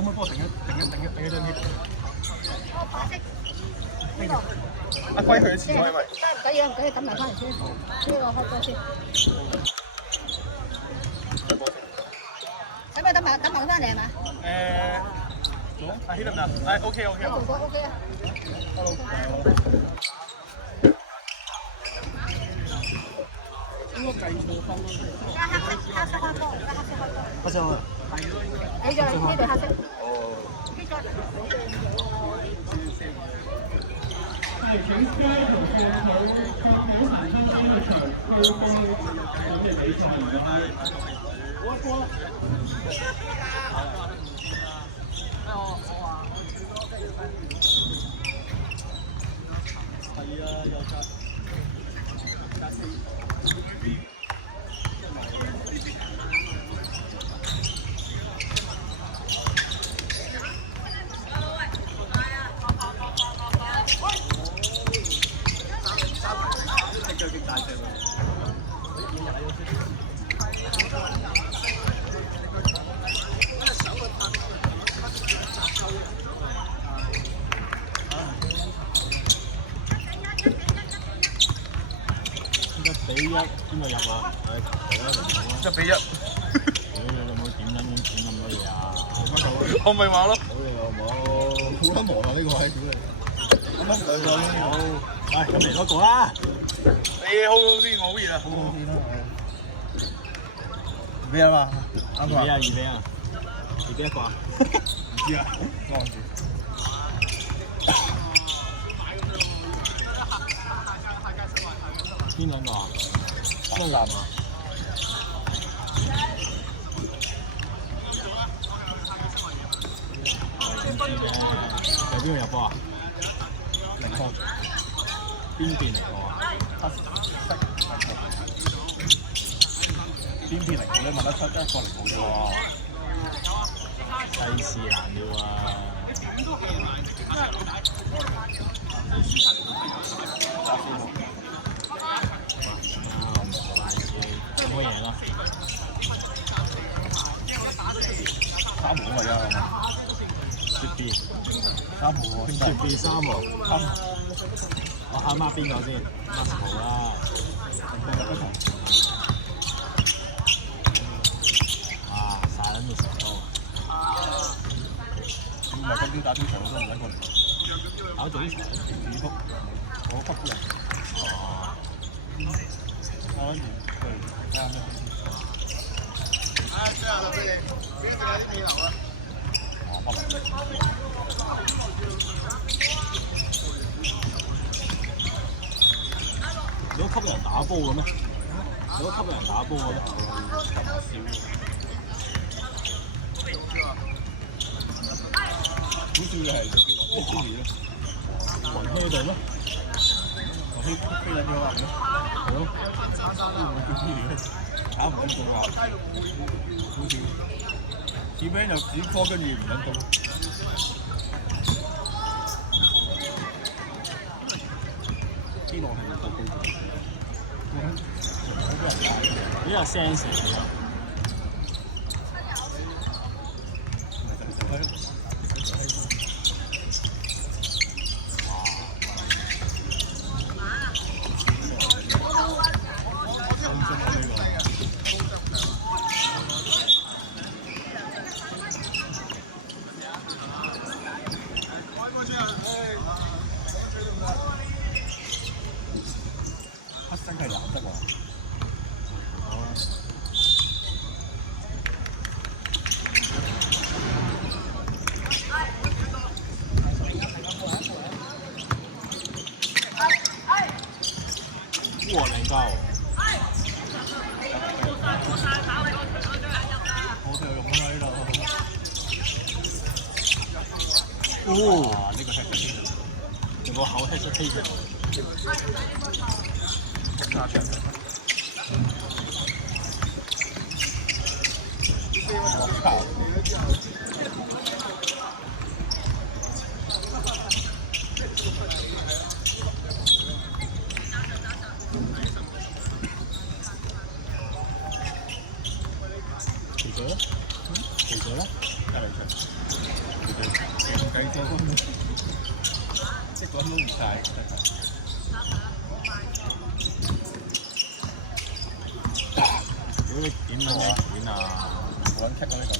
可唔可以幫我頂一張貼？呢個阿龜去咗廁所，因為唔緊要，唔緊要，等埋翻嚟先。呢個開波先。使唔使等埋佢翻嚟係嘛？阿希得唔得？OK。做過 OK 啊。應該計錯分咯。而家黑色開波，而家黑色開波。黑色啊？睇咗你呢隊黑色。哦。1-1，邊個入啊？1-1。你有冇點咁多嘢啊？我咪話咯。好嘢好冇？好得忙啊呢個位，屌你！啱啱兩個好。咁嚟多個啦。你好先，我好熱啊。好先啦。2-1啊嘛？啱唔啱？2-1啊？2-1一個啊？唔知啊，望住。邊兩個啊？邊個入啊？唔知咧，有邊個入波啊？0號。邊邊嚟個啊？黑色。邊邊嚟個咧？問得出一個0號啫喎。世事難料啊！冇贏啦！3號咪啊！雪 B 3號喎，雪 B 3號。我下孖邊個先？10號啦。哇！曬撚到成個。唔係今朝打邊場我都唔使過嚟。打早場。2幅。我北人。哦。打完。睇下咩？最後俾你，幾時有啲氣流啊？不能。你都吸引人打波嘅咩？你都吸引人打波嘅咩？好笑嘅係咩專業咧？雲希度咩？雲希飛緊啲話咩？係咯。打唔緊到啊！好似指名又指科，跟住唔緊到。呢度係唔得嘅。比較 sense 嚟㗎。黑色係藍色喎。好啊。哇！靚交喎。我哋又用啦呢度。哦！呢個 hesitation， 用個口 hesitation。加長。其實咧，隔離場，計數一個人都唔晒。屌你點啊？點啊？冇人 cut 我呢個，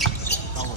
收佢。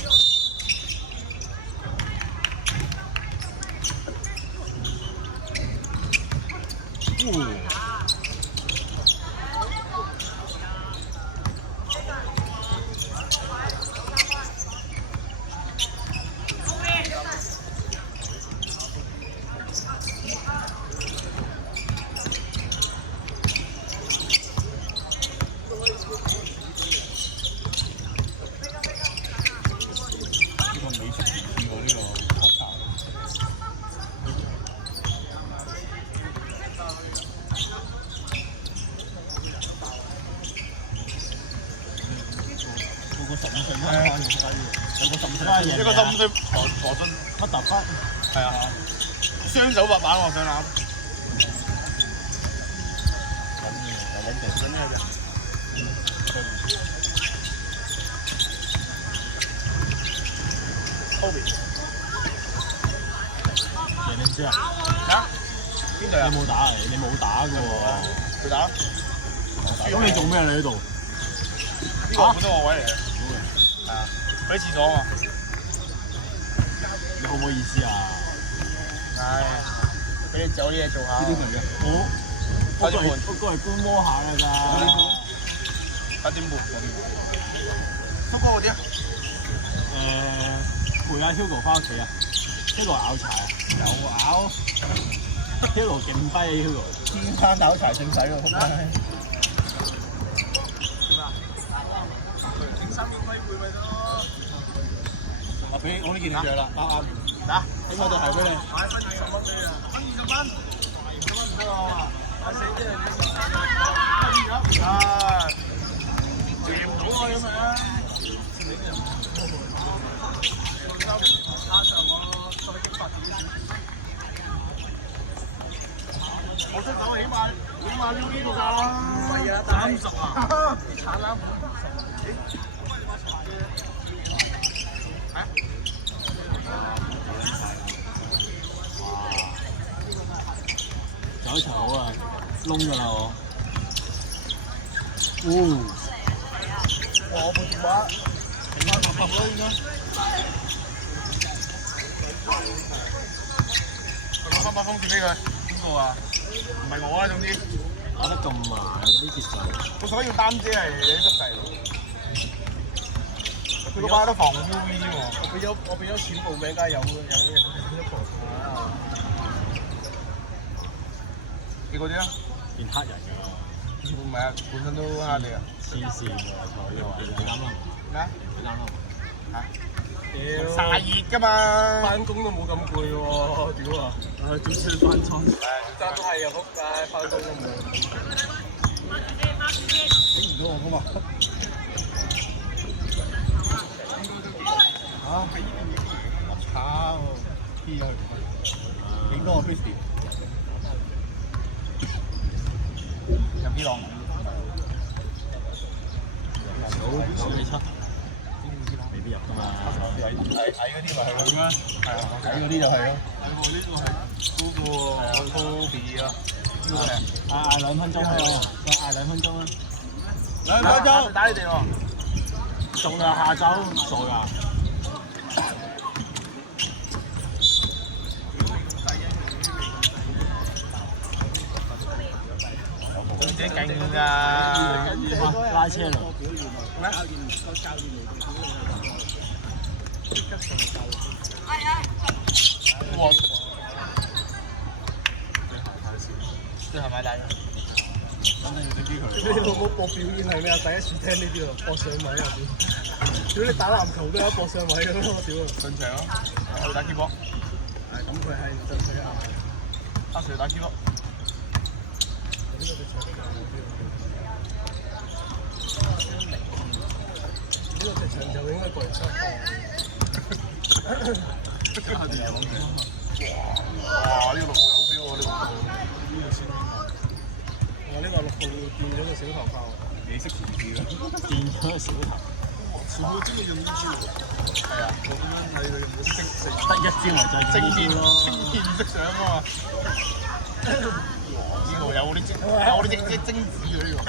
一個15歲羅俊乜特忽係啊，雙手拍板喎上籃。揾地揾咩啫？Kobe， 你唔知啊？啊？邊隊啊？你冇打啊？你冇打嘅喎。佢打。咁你做咩啊？你喺度？呢個本身我位嚟嘅。係啊。喺廁所啊！你好唔好意思啊？唉，俾你走啲嘢做下。呢啲嚟嘅。我過嚟觀摩下㗎咋。8點半。叔哥嗰啲啊？陪阿 Hugo 翻屋企啊 ！Hugo 咬柴啊！又咬 ！Hugo 勁跛啊 Hugo！ 天生咬柴姓洗喎，仆街！我俾我呢件你着啦，啱。嗱，應該就係俾你。買分20蚊俾你啊！分20蚊唔得喎，買死啲你。啊！掂唔到啊，咁咪啊！我識講起碼要呢個價啦。係啊，30啊！慘啦！走一場好啊，窿㗎啦我。我部電話停翻800咯應該。攞翻把風扇俾佢。邊個啊？唔係我啦，總之。打得咁慢呢啲節奏。我所以要擔遮係有啲濕滯。佢個把都防 UV 添喎。我俾咗錢報名，梗係有一部。你嗰啲啊？變黑人㗎。唔係啊，本身都黑你啊。黐線喎，坐呢個位。幾啱啦？咩？幾啱啦？嚇？屌！曬熱㗎嘛。翻工都冇咁攰喎，屌啊！總算翻倉。真係啊，仆街！翻工都冇。影唔到我㗎嘛？嚇！我操！P 咗佢。影到我 Biscuit。有幾浪？9.7，未必入㗎嘛。矮嗰啲咪係咯。係啊，矮嗰啲就係咯。係喎，呢個係嗰個 Kobe 啊。呢個係。嗌2分鐘咯，再嗌2分鐘啦。2分鐘。打你哋喎。仲有下晝傻㗎。自己勁㗎，拉車路。咩？我最後買大嘅。你老母搏表演係咩啊？第一次聽呢啲喎，搏上位啊！屌你打籃球都有搏上位嘅咩？我屌！順場咯，我打 keyboard。係咁，佢係順場啊。阿 Sir 打 keyboard。呢個直場就應該過嚟收貨。哇！呢個6號有 feel 喎，呢個我呢個6號變咗個小頭炮。你識前字啦？變咗個小頭。我操！全部中意用呢招。係啊，我咁樣睇佢有冇識食？得一招咪就係正面咯，正面色相啊嘛。呢個有啲精子嘅呢個。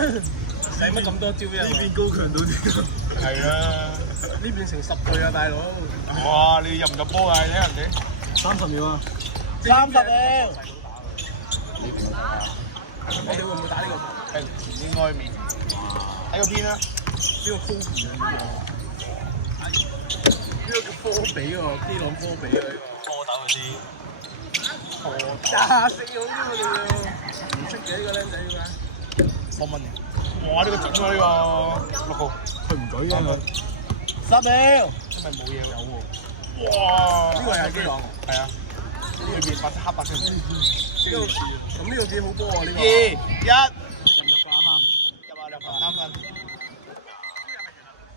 使乜咁多招啫？呢邊高強度啲。係啊，呢邊成10倍啊，大佬！哇！你入唔入波啊？你睇人哋30秒啊！30秒。我哋會唔會打呢個？應該未。喺個邊啊？呢個 Kobe 啊！呢個叫科比喎，基朗科比啊！波豆嗰啲。廿四好啲我哋唔識嘅呢個僆仔㗎嘛？4蚊嘅。哇！呢個整喎呢個6號，佢唔舉嘅佢。10秒。因為冇嘢有喎。哇！呢個係基朗。係啊。呢個面白黑白色。咁呢個幾好波啊！呢個。2、1。入唔入㗎啱啱？入啊入啊3分。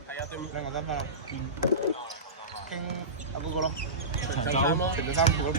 係啊，對面2個3分啊。傾阿嗰個咯。長衫咯。長衫褲咯。